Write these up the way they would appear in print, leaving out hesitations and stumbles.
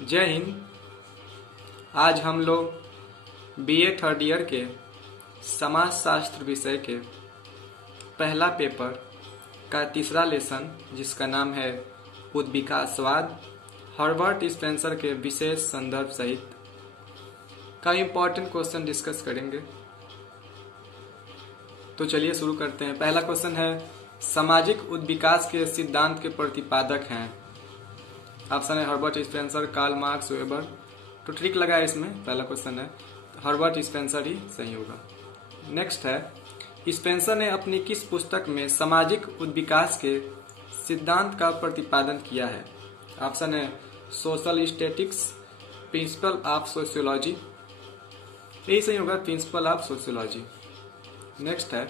जय हिंद। आज हम लोग बीए थर्ड ईयर के समाज शास्त्र विषय के पहला पेपर का तीसरा लेसन, जिसका नाम है उद्विकासवाद, हर्बर्ट स्पेंसर के विशेष संदर्भ सहित का इम्पोर्टेंट क्वेश्चन डिस्कस करेंगे। तो चलिए शुरू करते हैं। पहला क्वेश्चन है, सामाजिक उद्विकास के सिद्धांत के प्रतिपादक हैं। ऑप्शन है Herbert Spencer, Karl Marx, Weber. तो ट्रिक लगा है इसमें, पहला क्वेश्चन है हर्बर्ट स्पेंसर ही सही होगा। नेक्स्ट है, स्पेंसर ने अपनी किस पुस्तक में सामाजिक उद्विकास के सिद्धांत का प्रतिपादन किया है? ऑप्शन है social statics, principle of sociology. यही सही होगा, प्रिंसिपल ऑफ सोशियोलॉजी। नेक्स्ट है,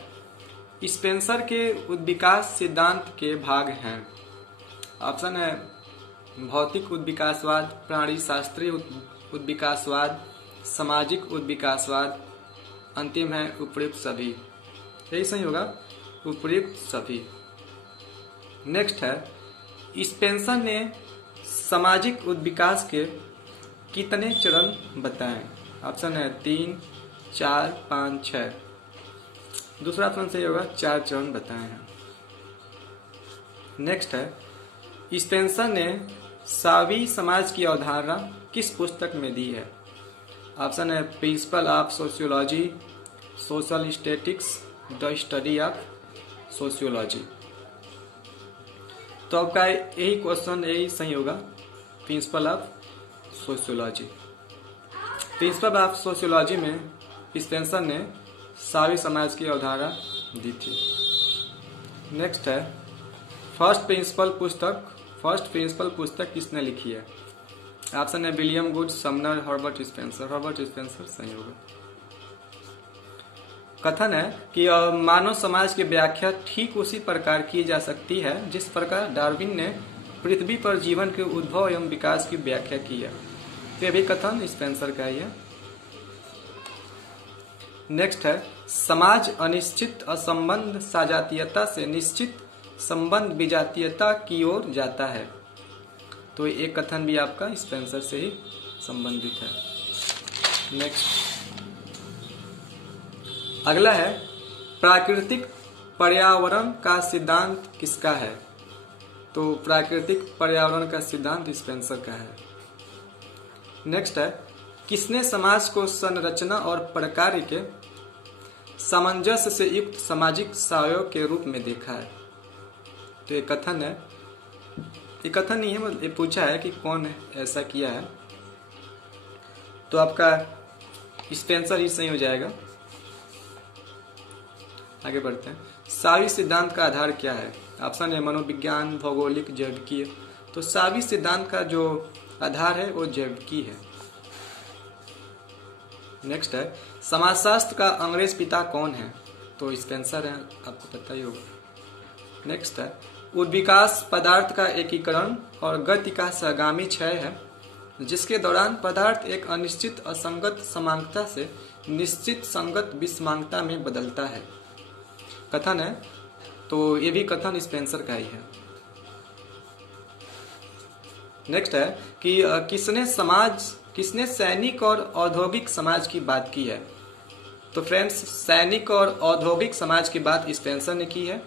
स्पेंसर के उद्विकास सिद्धांत के भाग हैं। ऑप्शन है भौतिक उद्विकासवाद, प्राणी शास्त्रीय उद्विकासवाद, सामाजिक उद्विकासवाद, अंतिम है उपयुक्त सभी। यही सही होगा, उपयुक्त सभी। नेक्स्ट है, स्पेंसर ने सामाजिक उद्विकास के कितने चरण बताएं? ऑप्शन है 3, 4, 5, 6। दूसरा ऑप्शन सही होगा, 4 चरण बताए हैं। नेक्स्ट है, स्पेंसर ने सावी समाज की अवधारणा किस पुस्तक में दी है? ऑप्शन है principle of sociology, social statics, the study of sociology. तो आपका यही क्वेश्चन यही सही होगा, principle of sociology. Principle of sociology में स्पेंसर ने सावी समाज की अवधारणा दी थी। नेक्स्ट है, फर्स्ट प्रिंसिपल पुस्तक किसने लिखी है? ऑप्शन है William good, Sumner, Herbert Spencer. Herbert Spencer सही होगा। कथन है कि मानव समाज की व्याख्या ठीक उसी प्रकार की जा सकती है जिस प्रकार डार्विन ने पृथ्वी पर जीवन के उद्भव एवं विकास की व्याख्या की है। तो भी कथन स्पेंसर का ही है। नेक्स्ट है, समाज अनिश्चित असंबंध सजातीयता से निश्चित संबंध विजातीयता की ओर जाता है। तो एक कथन भी आपका स्पेंसर से ही संबंधित है। नेक्स्ट अगला है, प्राकृतिक पर्यावरण का सिद्धांत किसका है? तो प्राकृतिक पर्यावरण का सिद्धांत स्पेंसर का है। नेक्स्ट है, किसने समाज को संरचना और प्रकार्य के सामंजस्य से युक्त सामाजिक सहयोग के रूप में देखा है? तो ये कथन है, ये कथन नहीं है, मतलब ये पूछा है कि कौन है ऐसा किया है। तो आपका स्पेंसर ही सही हो जाएगा। आगे बढ़ते हैं। सावी सिद्धांत का आधार क्या है? ऑप्शन है मनोविज्ञान, भौगोलिक, जैविकीय। तो सावी सिद्धांत का जो आधार है वो जैविकी है। नेक्स्ट है, समाजशास्त्र का अंग्रेज पिता कौन है? तो स्पेंसर है, आपको पता ही होगा। नेक्स्ट है, उद्विकास पदार्थ का एकीकरण और गति का सहगामी क्षय है जिसके दौरान पदार्थ एक अनिश्चित असंगत समांगता से निश्चित संगत विषमांगता में बदलता है। कथन है, तो ये भी कथन स्पेंसर का ही है। नेक्स्ट है कि किसने सैनिक और औद्योगिक समाज की बात की है? तो फ्रेंड्स, सैनिक और औद्योगिक समाज की बात स्पेंसर ने की है।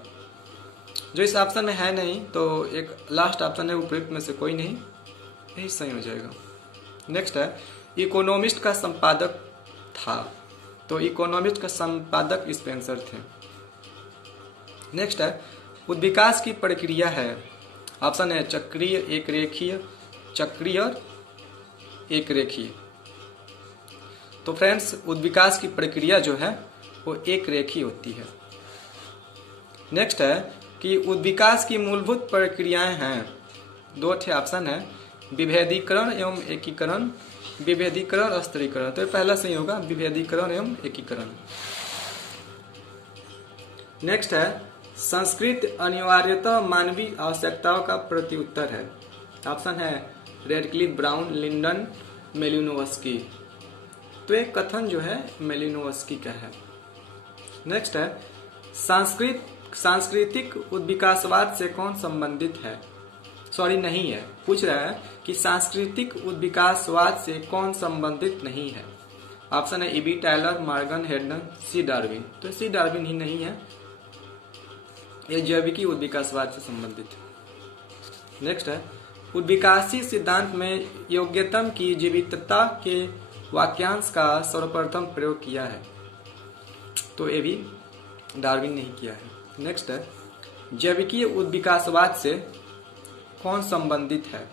जो इस ऑप्शन में है नहीं, तो एक लास्ट ऑप्शन है उपयुक्त में से कोई नहीं, यही सही हो जाएगा। नेक्स्ट है, इकोनॉमिस्ट का संपादक था। तो इकोनॉमिस्ट का संपादक स्पेंसर थे। नेक्स्ट है, उद्विकास की प्रक्रिया है। ऑप्शन है चक्रीय, एक रेखीय, चक्रीय और एक रेखीय। तो फ्रेंड्स, उद्विकास की प्रक्रिया जो है वो एक रेखीय होती है। नेक्स्ट है कि उद्विकास की मूलभूत प्रक्रियाएं हैं। 2 ऑप्शन है, विभेदीकरण एवं एकीकरण, विभेदीकरण और स्थिरीकरण। तो पहला सही होगा, विभेदीकरण एवं एकीकरण। नेक्स्ट है, संस्कृत अनिवार्यतः मानवीय आवश्यकताओं का प्रत्युत्तर है। ऑप्शन है रेडक्लिफ, ब्राउन, लिंडन, मेलिनोवस्की। तो एक कथन जो है मेलिनोवस्की का है। नेक्स्ट है, सांस्कृतिक उद्विकासवाद से कौन संबंधित है? सॉरी नहीं है, पूछ रहा है कि सांस्कृतिक उद्विकासवाद से कौन संबंधित नहीं है। ऑप्शन है ईबी टायलर, मॉर्गन हेडन, सी डार्विन। तो सी डार्विन ही नहीं है, ये जैविकी उद्विकासवाद से संबंधित है। नेक्स्ट है उद्विकासी सिद्धांत में योग्यतम की जीवितता के वाक्यांश का सर्वप्रथम प्रयोग किया है। तो ये भी डार्विन नहीं किया है। नेक्स्ट है जैविकीय उद्विकासवाद से कौन संबंधित है।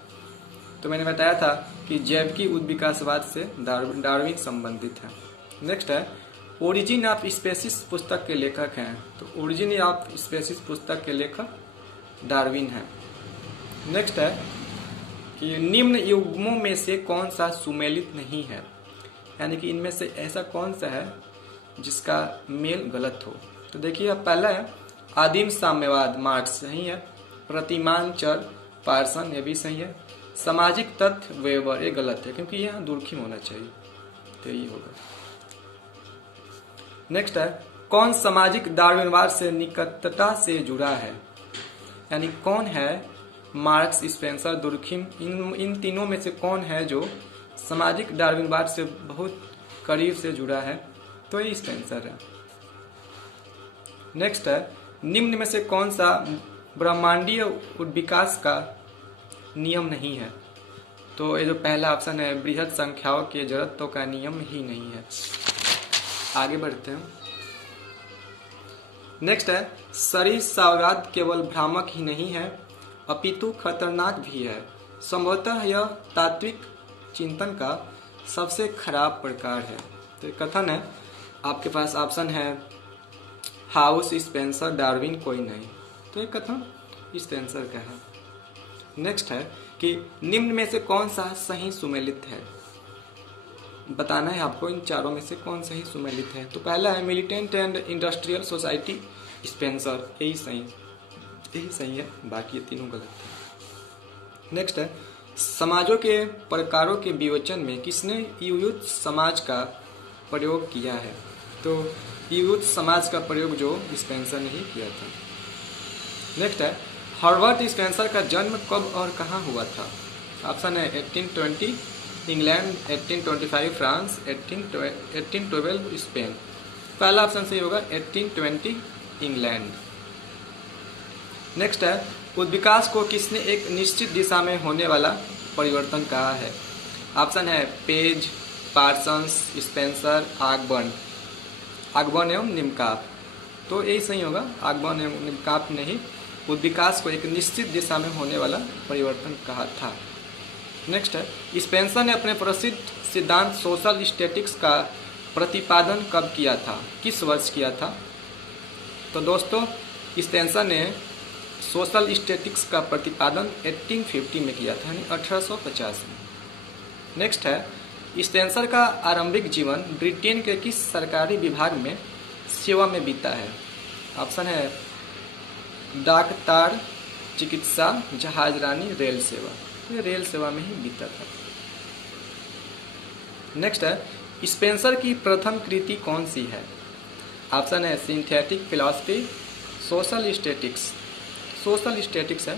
तो मैंने बताया था कि जैविकी उद्विकासवाद से डार्विन संबंधित है। नेक्स्ट है ओरिजिन ऑफ स्पेसीज पुस्तक के लेखक हैं। तो ओरिजिन ऑफ स्पेसीज पुस्तक के लेखक डार्विन है। नेक्स्ट है कि निम्न युग्मों में से कौन सा सुमेलित नहीं है, यानी कि इनमें से ऐसा कौन सा है जिसका मेल गलत हो। तो देखिए पहला है आदिम साम्यवाद, मार्क्स सही है। प्रतिमान चर, पार्सन, ये भी सही है। सामाजिक तथ्य, वेबर, ये गलत है क्योंकि यहाँ दुर्खिम होना चाहिए, तो यही होगा। नेक्स्ट है कौन सामाजिक डार्विनवाद से निकटता से जुड़ा है, यानी कौन है मार्क्स, स्पेंसर, दुर्खिम, इन तीनों में से कौन है जो सामाजिक डार्विनवाद से बहुत करीब से जुड़ा है। तो ये स्पेंसर है। नेक्स्ट है निम्न में से कौन सा ब्रह्मांडीय उद्विकास का नियम नहीं है। तो ये जो पहला ऑप्शन है बृहद संख्याओं के जड़त्व का नियम ही नहीं है। आगे बढ़ते हैं। नेक्स्ट है शरीरवाद केवल भ्रामक ही नहीं है अपितु खतरनाक भी है। संभवतः यह तात्विक चिंतन का सबसे खराब प्रकार है। तो कथन है आपके पास ऑप्शन है हाउस, स्पेंसर, डार्विन, कोई नहीं। तो ये कथन स्पेंसर का है। नेक्स्ट है कि निम्न में से कौन सा सही सुमेलित है। बताना है आपको इन चारों में से कौन सही सुमेलित है। तो पहला है militant and industrial society, Spencer, यही सही है, बाकी ये तीनों गलत है। नेक्स्ट है समाजों के प्रकारों के विवेचन में किसने युयुत समाज का प्रयोग किया है। तो युयुत समाज का प्रयोग जो स्पेंसर ने ही किया था। नेक्स्ट है हर्बर्ट स्पेंसर का जन्म कब और कहाँ हुआ था। ऑप्शन है 1820 इंग्लैंड, 1825 फ्रांस, 1812 स्पेन। पहला ऑप्शन सही होगा 1820 इंग्लैंड। नेक्स्ट है उद्विकास को किसने एक निश्चित दिशा में होने वाला परिवर्तन कहा है। ऑप्शन है पेज, पार्सन्स, स्पेंसर, आगबर्न एवं निमकाप। तो यही सही होगा, आगबर्न एवं निमकाप ने ही उद्विकास को एक निश्चित दिशा में होने वाला परिवर्तन कहा था। नेक्स्ट है स्पेंसर ने अपने प्रसिद्ध सिद्धांत सोशल स्टैटिक्स का प्रतिपादन कब किया था, किस वर्ष किया था। तो दोस्तों स्पेंसर ने सोशल स्टैटिक्स का प्रतिपादन 1850 में किया था, यानी 1850 में। नेक्स्ट है स्पेंसर का आरंभिक जीवन ब्रिटेन के किस सरकारी विभाग में सेवा में बीता है। ऑप्शन है डाक तार, चिकित्सा, जहाजरानी, रेल सेवा। तो रेल सेवा में ही बीता था। नेक्स्ट है स्पेंसर की प्रथम कृति कौन सी है। ऑप्शन है synthetic philosophy, social statics. Social statics है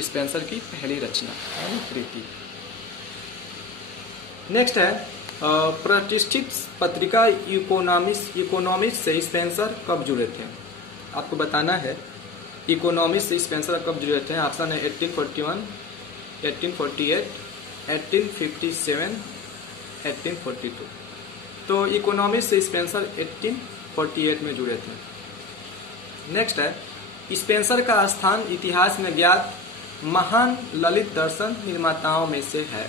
स्पेंसर की पहली रचना यानी कृति। नेक्स्ट है प्रतिष्ठित पत्रिका इकोनॉमिक्स से स्पेंसर कब जुड़े थे। आपको बताना है इकोनॉमिक्स से स्पेंसर कब जुड़े थे। ऑप्शन है 1841, 1848, 1857, 1842। तो इकोनॉमिक्स से स्पेंसर 1848 में जुड़े थे। नेक्स्ट है स्पेंसर का स्थान इतिहास में ज्ञात महान ललित दर्शन निर्माताओं में से है।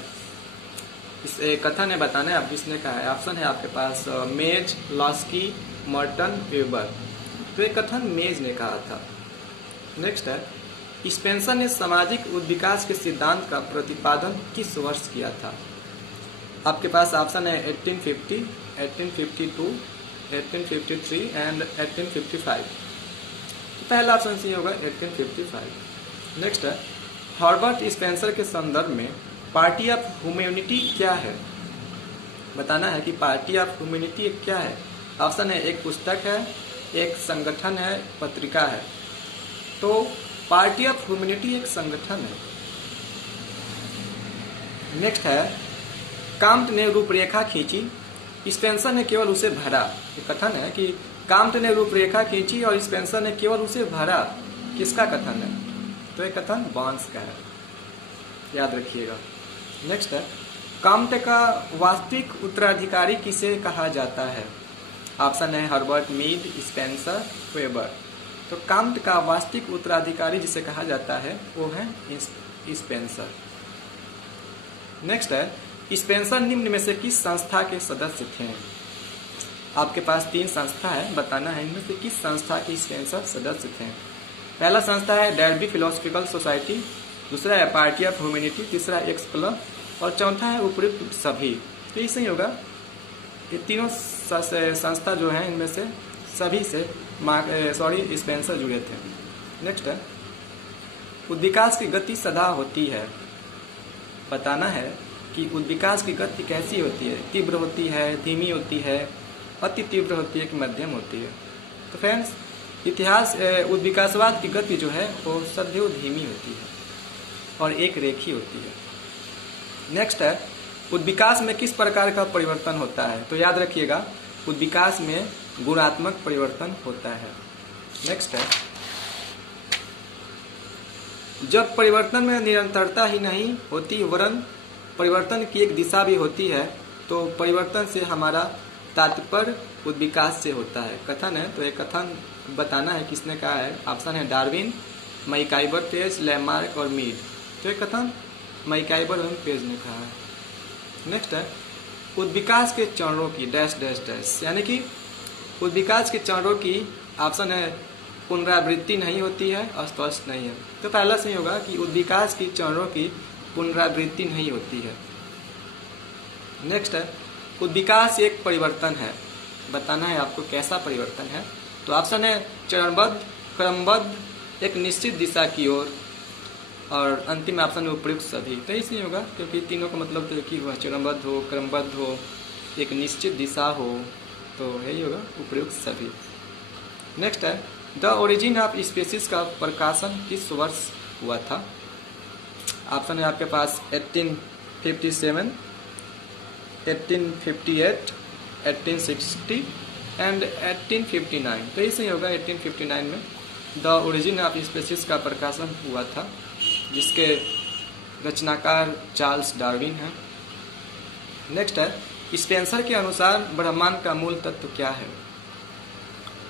इस कथन है बताना है आप किसने कहा है। ऑप्शन है आपके पास मेज, लॉस्की, मर्टन, वेबर। तो ये कथन मेज ने कहा था। नेक्स्ट है स्पेंसर ने सामाजिक उद्विकास के सिद्धांत का प्रतिपादन किस वर्ष किया था। आपके पास ऑप्शन है 1850, 1852, 1853 एंड 1855। पहला ऑप्शन सही होगा 1855। नेक्स्ट है हर्बर्ट स्पेंसर के संदर्भ में पार्टी ऑफ ह्यूमैनिटी क्या है। बताना है कि पार्टी ऑफ ह्यूमैनिटी क्या है। ऑप्शन है एक पुस्तक है, एक संगठन है, पत्रिका है। तो पार्टी ऑफ ह्यूमैनिटी एक संगठन है। नेक्स्ट है कांट ने रूपरेखा खींची, स्पेंसर ने केवल उसे भरा। ये कथन है कि कांट ने रूपरेखा खींची और स्पेंसर ने केवल उसे भरा। किसका कथन है? तो ये कथन बॉन्स का है, याद रखिएगा। नेक्स्ट है कांट का वास्तविक उत्तराधिकारी किसे कहा जाता है? ऑप्शन है हर्बर्ट मीड, स्पेंसर, वेबर। तो कांट का वास्तविक उत्तराधिकारी जिसे कहा जाता है वो है स्पेंसर। नेक्स्ट है स्पेंसर निम्न में से किस संस्था के सदस्य थे? आपके पास 3 संस्था है, बताना है इनमें से किस संस्था के स्पेंसर सदस्य थे। पहला संस्था है डर्बी फिलोसफिकल सोसाइटी, दूसरा है पार्टी ऑफ ह्यूमैनिटी, तीसरा एक्स क्लब और चौथा है उपयुक्त सभी। तो इससे ही होगा, ये तीनों संस्था जो है इनमें से सभी से स्पेंसर जुड़े थे। नेक्स्ट है उद्विकास की गति सदा होती है। बताना है कि उद्विकास की गति कैसी होती है, तीव्र होती है, धीमी होती है, अति तीव्र होती है कि मध्यम होती है। तो फ्रेंड्स इतिहास उद्विकासवाद की गति जो है वो सदैव धीमी होती है और एक रेखी होती है। नेक्स्ट है उद्विकास में किस प्रकार का परिवर्तन होता है? तो याद रखिएगा उद्विकास में गुणात्मक परिवर्तन होता है। नेक्स्ट है जब परिवर्तन में निरंतरता ही नहीं होती वरन परिवर्तन की एक दिशा भी होती है तो परिवर्तन से हमारा तात्पर्य उद्विकास से होता है। कथन है, तो ये कथन बताना है किसने कहा है। ऑप्शन है डार्विन, मैकाइबर पेज, लैमार्क और मीड। तो ये कथन मैकाइबर और पेज ने कहा है। नेक्स्ट है उद्विकास के चरणों की डैश डैश डैश, यानी कि उद्विकास के चरणों की ऑप्शन है पुनरावृत्ति नहीं होती है, अस्पष्ट नहीं है। तो पहला सही होगा कि उद्विकास की चरणों की पुनरावृत्ति नहीं होती है। नेक्स्ट है उद्विकास एक परिवर्तन है। बताना है आपको कैसा परिवर्तन है। तो ऑप्शन है चरणबद्ध, क्रमबद्ध, एक निश्चित दिशा की ओर और अंतिम ऑप्शन उपयुक्त सभी। तो इसलिए होगा क्योंकि तीनों का मतलब तो एक ही हुआ, चरणबद्ध हो, क्रमबद्ध हो, एक निश्चित दिशा हो, तो यही होगा उपयुक्त सभी। नेक्स्ट है द ओरिजिन ऑफ स्पीसीज का प्रकाशन किस वर्ष हुआ था? ऑप्शन है आपके पास 1857, 1858, 1860 एंड 1859। तो इसलिए होगा 1859 में द ओरिजिन ऑफ स्पीसीज का प्रकाशन हुआ था, जिसके रचनाकार चार्ल्स डार्विन हैं। नेक्स्ट है स्पेंसर के अनुसार ब्रह्मांड का मूल तत्व क्या है?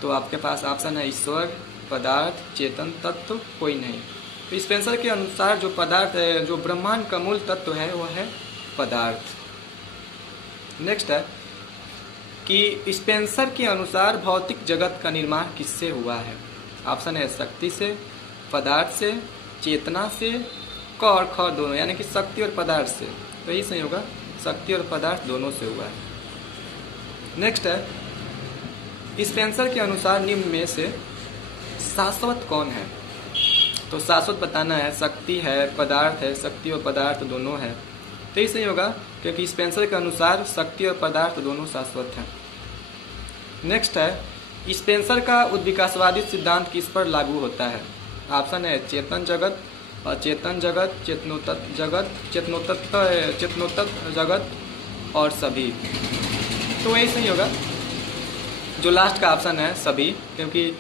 तो आपके पास ऑप्शन है ईश्वर, पदार्थ, चेतन तत्व, कोई नहीं। तो स्पेंसर के अनुसार जो पदार्थ है, जो ब्रह्मांड का मूल तत्व है वह है पदार्थ। नेक्स्ट है कि स्पेंसर के अनुसार भौतिक जगत का निर्माण किससे हुआ है? ऑप्शन है शक्ति से, पदार्थ से, चेतना से, क और ख दोनों, यानी कि शक्ति और पदार्थ से। तो यही सही होगा, शक्ति और पदार्थ दोनों से हुआ है। नेक्स्ट है स्पेंसर के अनुसार निम्न में से शाश्वत कौन है? तो शाश्वत बताना है शक्ति है, पदार्थ है, शक्ति और पदार्थ दोनों है। तो यही सही होगा क्योंकि स्पेंसर के अनुसार शक्ति और पदार्थ दोनों शाश्वत हैं। नेक्स्ट है स्पेंसर का उद्विकासवादी सिद्धांत किस पर लागू होता है? ऑप्शन है चेतन जगत, अचेतन जगत, चेतनोतत्व जगत, चेतनोतत्व जगत और सभी। तो यही सही होगा जो लास्ट का ऑप्शन है सभी, क्योंकि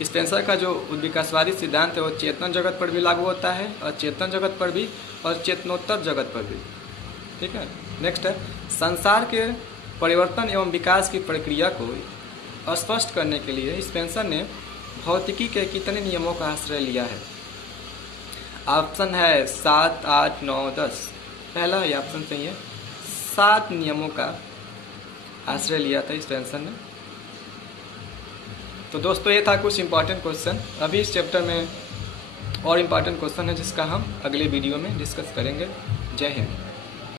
स्पेंसर का जो उद्विकासवादी सिद्धांत है वो चेतन जगत पर भी लागू होता है, अचेतन जगत पर भी और चेतनोत्तर जगत पर भी। ठीक है। नेक्स्ट है संसार के परिवर्तन एवं विकास की प्रक्रिया को स्पष्ट करने के लिए स्पेंसर ने भौतिकी के कितने नियमों का आश्रय लिया है? ऑप्शन है 7, 8, 9, 10। पहला ये ऑप्शन सही है, 7 नियमों का आश्रय लिया था स्पेंसर ने। तो दोस्तों ये था कुछ इम्पॉर्टेंट क्वेश्चन। अभी इस चैप्टर में और इम्पॉर्टेंट क्वेश्चन है जिसका हम अगले वीडियो में डिस्कस करेंगे। जय हिंद।